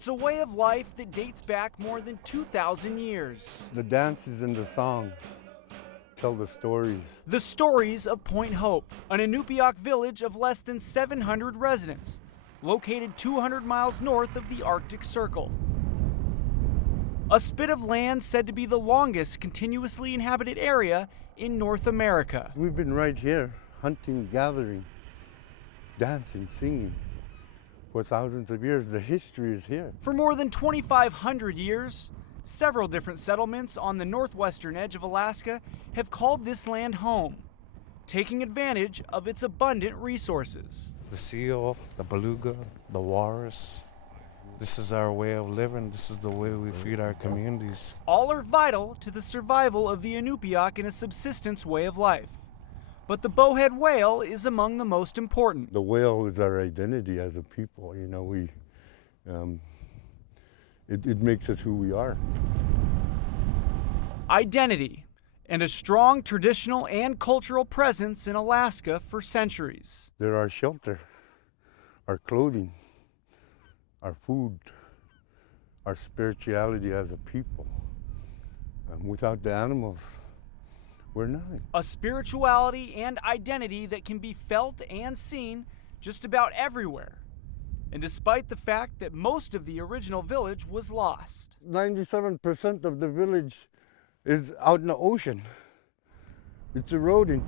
It's a way of life that dates back more than 2,000 years. The dances and the songs tell the stories. The stories of Point Hope, an Inupiaq village of less than 700 residents, located 200 miles north of the Arctic Circle. A spit of land said to be the longest continuously inhabited area in North America. We've been right here, hunting, gathering, dancing, singing. For thousands of years, the history is here. For more than 2,500 years, several different settlements on the northwestern edge of Alaska have called this land home, taking advantage of its abundant resources. The seal, the beluga, the walrus. This is our way of living. This is the way we feed our communities. All are vital to the survival of the Inupiaq in a subsistence way of life. But the bowhead whale is among the most important. The whale is our identity as a people. You know, it makes us who we are. Identity and a strong traditional and cultural presence in Alaska for centuries. They're our shelter, our clothing, our food, our spirituality as a people. Without the animals, we're nothing. A spirituality and identity that can be felt and seen just about everywhere. And despite the fact that most of the original village was lost. 97% of the village is out in the ocean. It's eroding.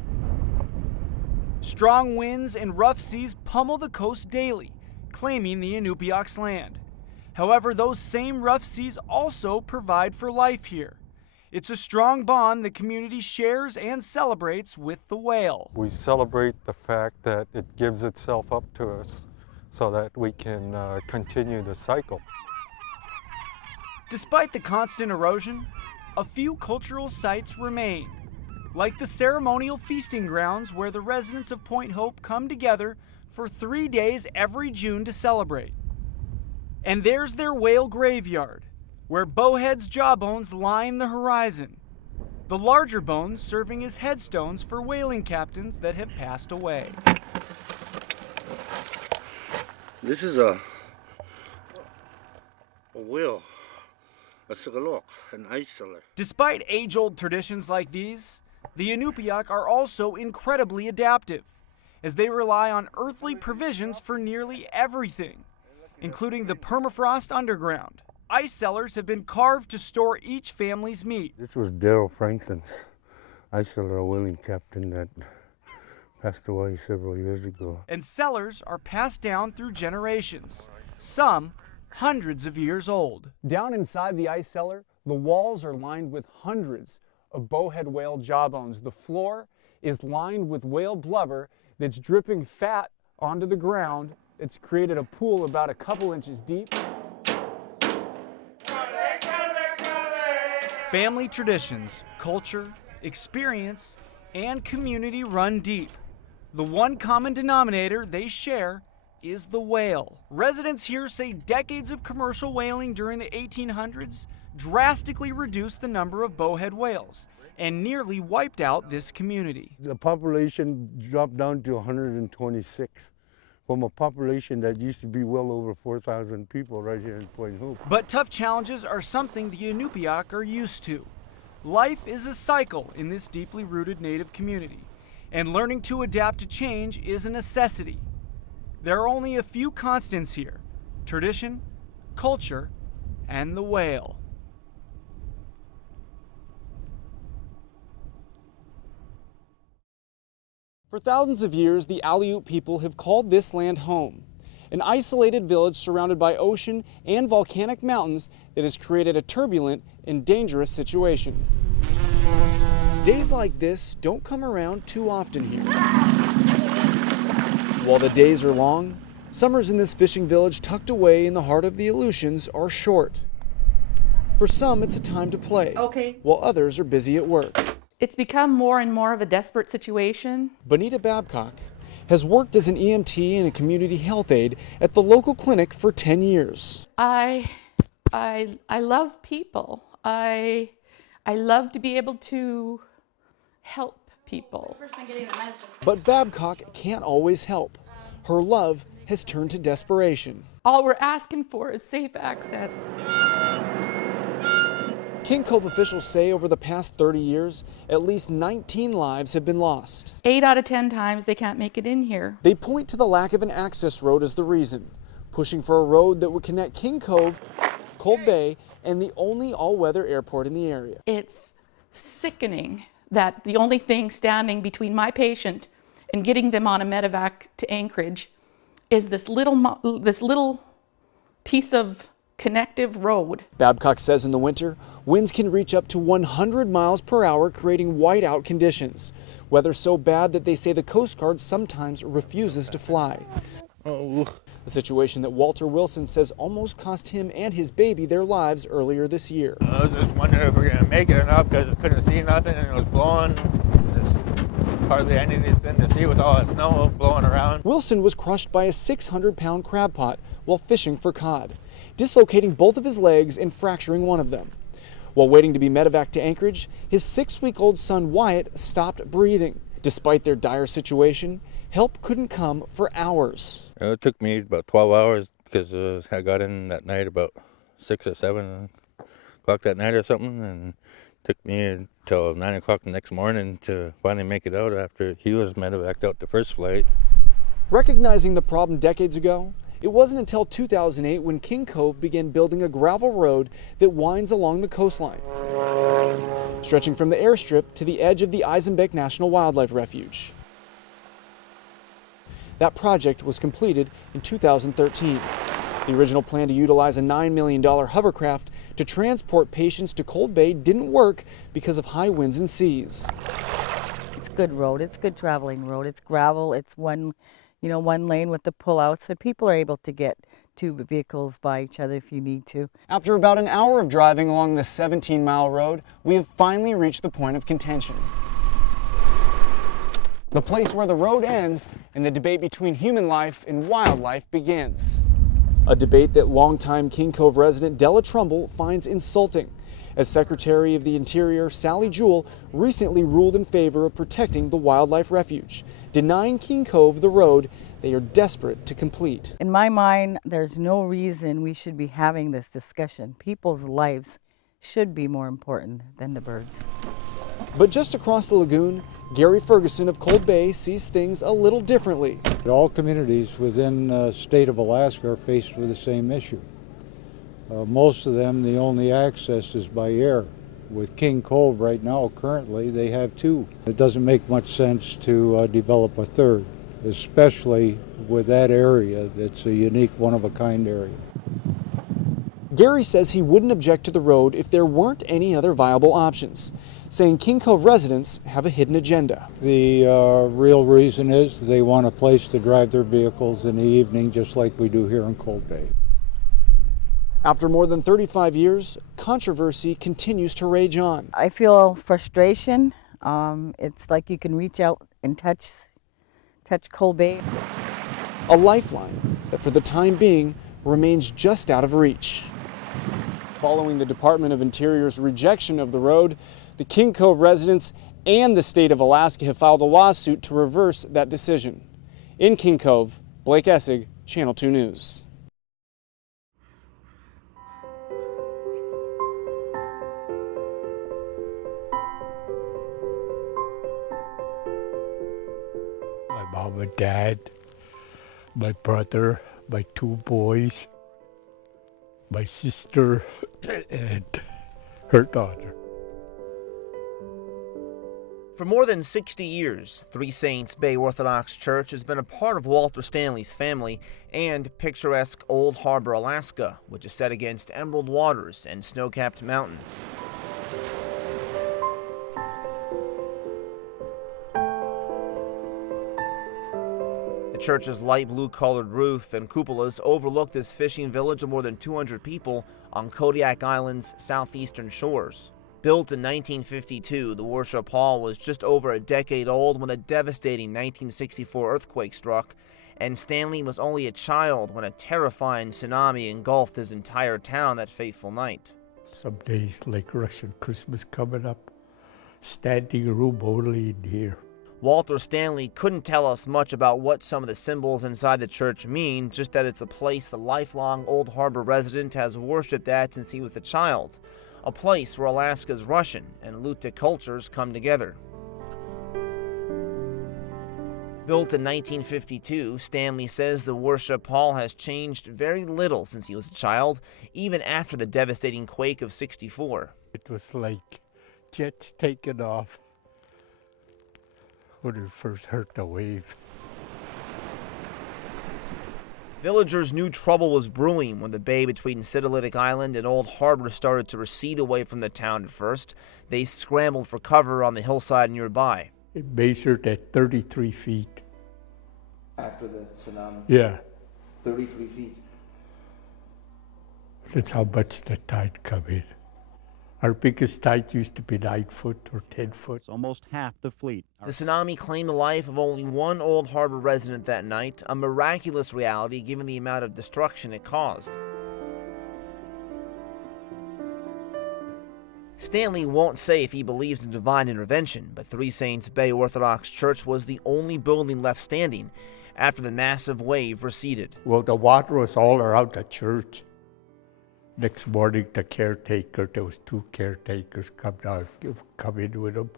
Strong winds and rough seas pummel the coast daily, claiming the Inupiaq's land. However, those same rough seas also provide for life here. It's a strong bond the community shares and celebrates with the whale. We celebrate the fact that it gives itself up to us so that we can continue the cycle. Despite the constant erosion, a few cultural sites remain, like the ceremonial feasting grounds where the residents of Point Hope come together for 3 days every June to celebrate. And there's their whale graveyard, where bowheads' jawbones line the horizon, the larger bones serving as headstones for whaling captains that have passed away. This is a whale, a sigalok, an ice cellar. Despite age-old traditions like these, the Inupiaq are also incredibly adaptive, as they rely on earthly provisions for nearly everything, including the permafrost underground. Ice cellars have been carved to store each family's meat. This was Daryl Frankson's ice cellar, a whaling captain that passed away several years ago. And cellars are passed down through generations, some hundreds of years old. Down inside the ice cellar, the walls are lined with hundreds of bowhead whale jawbones. The floor is lined with whale blubber that's dripping fat onto the ground. It's created a pool about a couple inches deep. Family traditions, culture, experience, and community run deep. The one common denominator they share is the whale. Residents here say decades of commercial whaling during the 1800s drastically reduced the number of bowhead whales and nearly wiped out this community. The population dropped down to 126 from a population that used to be well over 4,000 people right here in Point Hope. But tough challenges are something the Inupiaq are used to. Life is a cycle in this deeply rooted native community, and learning to adapt to change is a necessity. There are only a few constants here: tradition, culture, and the whale. For thousands of years, the Aleut people have called this land home, an isolated village surrounded by ocean and volcanic mountains that has created a turbulent and dangerous situation. Days like this don't come around too often here. While the days are long, summers in this fishing village tucked away in the heart of the Aleutians are short. For some, it's a time to play, while others are busy at work. It's become more and more of a desperate situation. Bonita Babcock has worked as an EMT and a community health aide at the local clinic for 10 years. I love people. I love to be able to help people. But Babcock can't always help. her love has turned to desperation. All we're asking for is safe access. King Cove officials say over the past 30 years, at least 19 lives have been lost. 8 out of 10 times they can't make it in here. They point to the lack of an access road as the reason, pushing for a road that would connect King Cove, Cold Bay, and the only all-weather airport in the area. It's sickening that the only thing standing between my patient and getting them on a medevac to Anchorage is this little piece of connective road. Babcock says in the winter, winds can reach up to 100 miles per hour, creating whiteout conditions. Weather so bad that they say the Coast Guard sometimes refuses to fly. A situation that Walter Wilson says almost cost him and his baby their lives earlier this year. I was just wondering if we were going to make it or not because I couldn't see nothing and it was blowing. There's hardly anything to see with all that snow blowing around. Wilson was crushed by a 600-pound crab pot while fishing for cod, dislocating both of his legs and fracturing one of them. While waiting to be medevac to Anchorage, his 6-week-old son Wyatt stopped breathing. Despite their dire situation, help couldn't come for hours. It took me about 12 hours because I got in that night about 6 or 7 o'clock that night or something, and it took me until 9 o'clock the next morning to finally make it out after he was medevaced out the first flight. Recognizing the problem decades ago, it wasn't until 2008 when King Cove began building a gravel road that winds along the coastline, stretching from the airstrip to the edge of the Eisenbeck National Wildlife Refuge. That project was completed in 2013. The original plan to utilize a $9 million hovercraft to transport patients to Cold Bay didn't work because of high winds and seas. It's a good road. It's a good traveling road. It's gravel. It's one lane with the pullouts, so people are able to get 2 vehicles by each other if you need to. After about an hour of driving along this 17-mile road, we have finally reached the point of contention. The place where the road ends and the debate between human life and wildlife begins. A debate that longtime King Cove resident Della Trumbull finds insulting, as Secretary of the Interior Sally Jewell recently ruled in favor of protecting the wildlife refuge, denying King Cove the road they are desperate to complete. In my mind, there's no reason we should be having this discussion. People's lives should be more important than the birds. But just across the lagoon, Gary Ferguson of Cold Bay sees things a little differently. All communities within the state of Alaska are faced with the same issue. Most of them, the only access is by air. With King Cove right now, currently, they have 2. It doesn't make much sense to develop a third, especially with that area that's a unique, one-of-a-kind area. Gary says he wouldn't object to the road if there weren't any other viable options, saying King Cove residents have a hidden agenda. The real reason is they want a place to drive their vehicles in the evening, just like we do here in Cold Bay. After more than 35 years, controversy continues to rage on. I feel frustration. It's like you can reach out and touch Cold Bay. A lifeline that for the time being remains just out of reach. Following the Department of Interior's rejection of the road, the King Cove residents and the state of Alaska have filed a lawsuit to reverse that decision. In King Cove, Blake Essig, Channel 2 News. My mom and dad, my brother, my 2 boys, my sister, and her daughter. For more than 60 years, Three Saints Bay Orthodox Church has been a part of Walter Stanley's family and picturesque Old Harbor, Alaska, which is set against emerald waters and snow-capped mountains. The church's light blue-colored roof and cupolas overlook this fishing village of more than 200 people on Kodiak Island's southeastern shores. Built in 1952, the worship hall was just over a decade old when a devastating 1964 earthquake struck, and Stanley was only a child when a terrifying tsunami engulfed his entire town that fateful night. Some days like Russian Christmas coming up, standing room only in here. Walter Stanley couldn't tell us much about what some of the symbols inside the church mean, just that it's a place the lifelong Old Harbor resident has worshipped at since he was a child, a place where Alaska's Russian and Alutiiq cultures come together. Built in 1952, Stanley says the worship hall has changed very little since he was a child, even after the devastating quake of '64. It was like jets taking off when it first hurt the wave. Villagers knew trouble was brewing when the bay between Sitalitic Island and Old Harbor started to recede away from the town at first. They scrambled for cover on the hillside nearby. It measured at 33 feet. After the tsunami? Yeah. 33 feet. That's how much the tide come in. Our biggest tide used to be 9 foot or 10 foot. It's almost half the fleet. The tsunami claimed the life of only one Old Harbor resident that night, a miraculous reality given the amount of destruction it caused. Stanley won't say if he believes in divine intervention, but Three Saints Bay Orthodox Church was the only building left standing after the massive wave receded. Well, the water was all around the church. Next morning, the caretaker, there was 2 caretakers come in with them.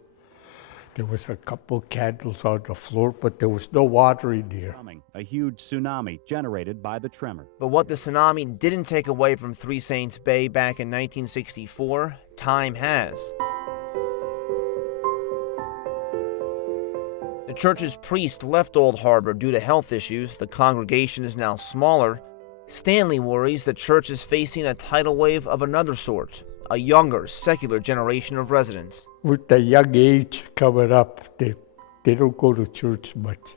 There was a couple candles on the floor, but there was no water in there. A huge tsunami generated by the tremor. But what the tsunami didn't take away from Three Saints Bay back in 1964, time has. The church's priest left Old Harbor due to health issues. The congregation is now smaller. Stanley worries the church is facing a tidal wave of another sort, a younger, secular generation of residents. With the young age coming up, they don't go to church much,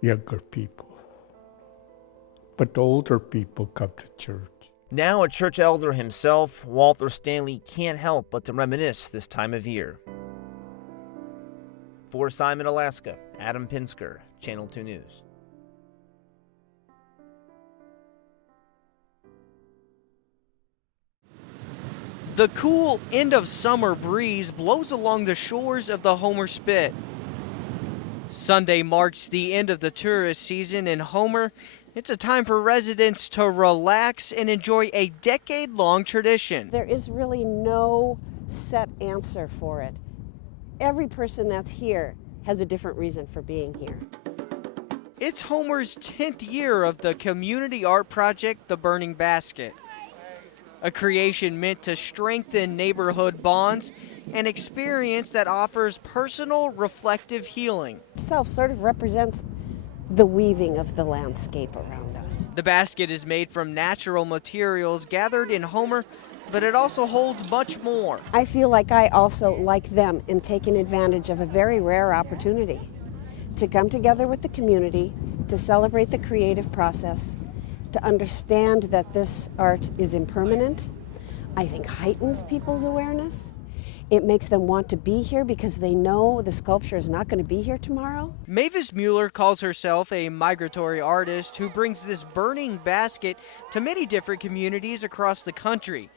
younger people. But the older people come to church. Now a church elder himself, Walter Stanley can't help but to reminisce this time of year. For Simon, Alaska, Adam Pinsker, Channel 2 News. The cool end-of-summer breeze blows along the shores of the Homer Spit. Sunday marks the end of the tourist season in Homer. It's a time for residents to relax and enjoy a decade-long tradition. There is really no set answer for it. Every person that's here has a different reason for being here. It's Homer's 10th year of the community art project, The Burning Basket. A creation meant to strengthen neighborhood bonds, an experience that offers personal, reflective healing. Itself sort of represents the weaving of the landscape around us. The basket is made from natural materials gathered in Homer, but it also holds much more. I feel like I also, like them, am taking advantage of a very rare opportunity to come together with the community, to celebrate the creative process, to understand that this art is impermanent. I think heightens people's awareness. It makes them want to be here because they know the sculpture is not going to be here tomorrow. Mavis Mueller calls herself a migratory artist who brings this burning basket to many different communities across the country.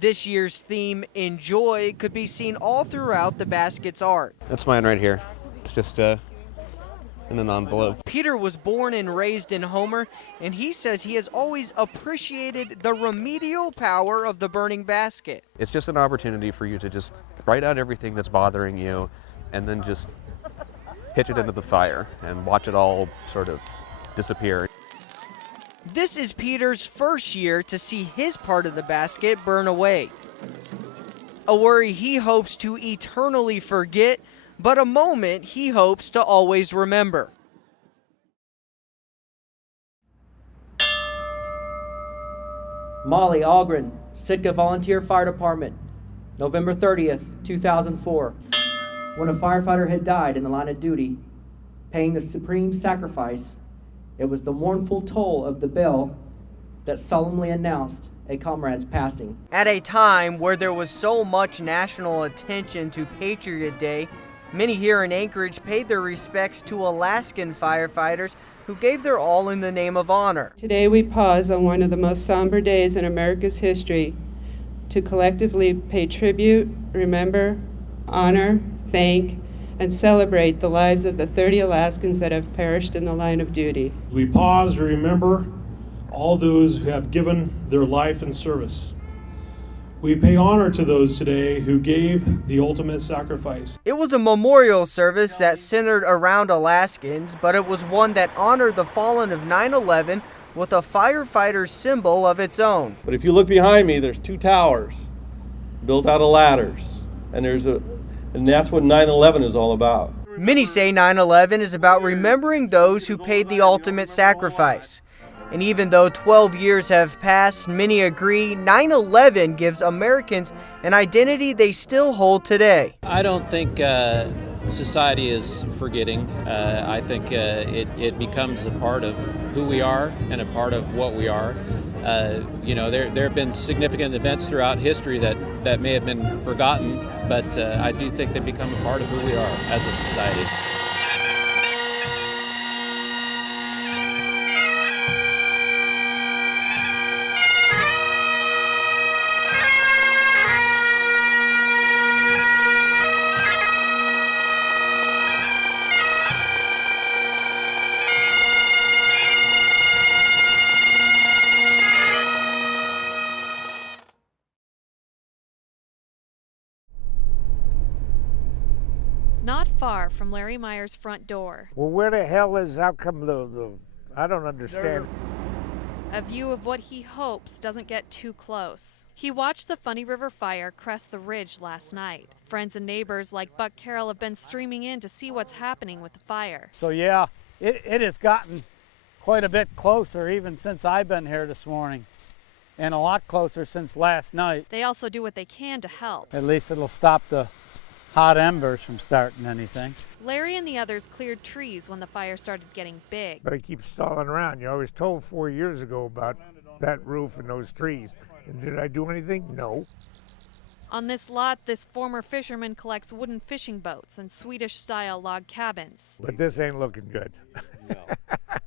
This year's theme, Enjoy, could be seen all throughout the basket's art. That's mine right here. It's just in an envelope. Peter was born and raised in Homer, and he says he has always appreciated the remedial power of the burning basket. It's just an opportunity for you to just write out everything that's bothering you and then just pitch it into the fire and watch it all sort of disappear. This is Peter's first year to see his part of the basket burn away. A worry he hopes to eternally forget, but a moment he hopes to always remember. Molly Algren, Sitka Volunteer Fire Department, November 30th, 2004. When a firefighter had died in the line of duty, paying the supreme sacrifice, it was the mournful toll of the bell that solemnly announced a comrade's passing. At a time where there was so much national attention to Patriot Day, many here in Anchorage paid their respects to Alaskan firefighters who gave their all in the name of honor. Today we pause on one of the most somber days in America's history to collectively pay tribute, remember, honor, thank, and celebrate the lives of the 30 Alaskans that have perished in the line of duty. We pause to remember all those who have given their life in service. We pay honor to those today who gave the ultimate sacrifice. It was a memorial service that centered around Alaskans, but it was one that honored the fallen of 9/11 with a firefighter symbol of its own. But if you look behind me, there's two towers built out of ladders, and that's what 9/11 is all about. Many say 9/11 is about remembering those who paid the ultimate sacrifice. And even though 12 years have passed, many agree 9/11 gives Americans an identity they still hold today. I don't think society is forgetting. I think it becomes a part of who we are and a part of what we are. There have been significant events throughout history that may have been forgotten, but I do think they become a part of who we are as a society. Not far from Larry Meyer's front door. Well, where the hell is, how come I don't understand. A view of what he hopes doesn't get too close. He watched the Funny River fire crest the ridge last night. Friends and neighbors like Buck Carroll have been streaming in to see what's happening with the fire. So yeah, it has gotten quite a bit closer even since I've been here this morning, and a lot closer since last night. They also do what they can to help. At least it'll stop the hot embers from starting anything. Larry and the others cleared trees when the fire started getting big. But I keep stalling around. I was told 4 years ago about that roof and those trees. And did I do anything? No. On this lot, this former fisherman collects wooden fishing boats and Swedish-style log cabins. But this ain't looking good.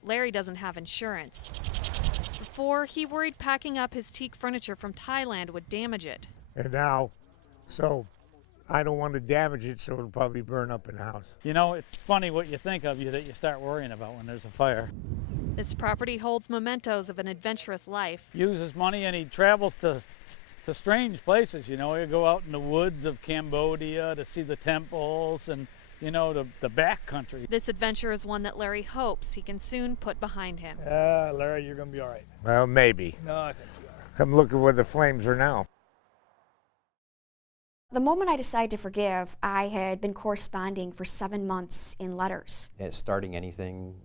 Larry doesn't have insurance. Before, he worried packing up his teak furniture from Thailand would damage it. And now, so I don't want to damage it, so it'll probably burn up in the house. You know, it's funny what you think of that you start worrying about when there's a fire. This property holds mementos of an adventurous life. Uses money and he travels to strange places, He'll go out in the woods of Cambodia to see the temples and, the back country. This adventure is one that Larry hopes he can soon put behind him. Larry, you're going to be all right. Well, maybe. No, I think you are. Come look at where the flames are now. The moment I decided to forgive, I had been corresponding for 7 months in letters. Starting anything,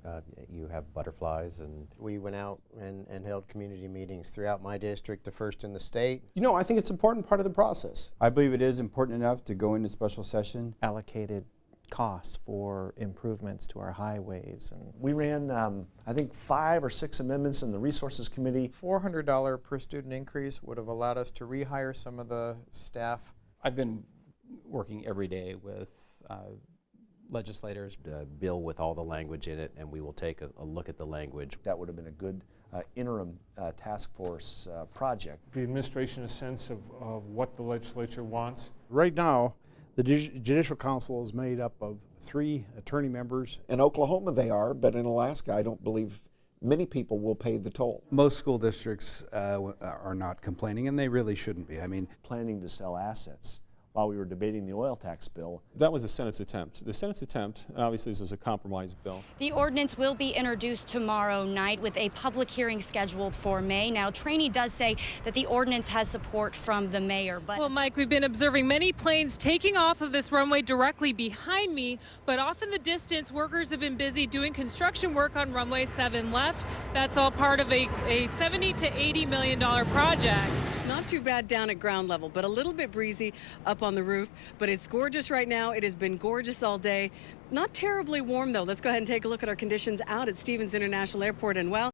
you have butterflies, and we went out and held community meetings throughout my district, the first in the state. I think it's an important part of the process. I believe it is important enough to go into special session. Allocated costs for improvements to our highways. And we ran, I think, 5 or 6 amendments in the Resources Committee. $400 per student increase would have allowed us to rehire some of the staff. I've been working every day with legislators. A bill with all the language in it, and we will take a look at the language. That would have been a good interim task force project. The administration a sense of what the legislature wants. Right now, the Judicial Council is made up of 3 attorney members. In Oklahoma they are, but in Alaska I don't believe many people will pay the toll. Most school districts are not complaining, and they really shouldn't be. I mean, planning to sell assets while we were debating the oil tax bill. That was the Senate's attempt. The Senate's attempt, obviously, this is a compromise bill. The ordinance will be introduced tomorrow night with a public hearing scheduled for May. Now, Trainee does say that the ordinance has support from the mayor. But well, Mike, we've been observing many planes taking off of this runway directly behind me, but off in the distance, workers have been busy doing construction work on runway 7 left. That's all part of a $70 to $80 million project. Not too bad down at ground level, but a little bit breezy up on the roof. But it's gorgeous right now. It has been gorgeous all day. Not terribly warm, though. Let's go ahead and take a look at our conditions out at Stevens International Airport. And, well,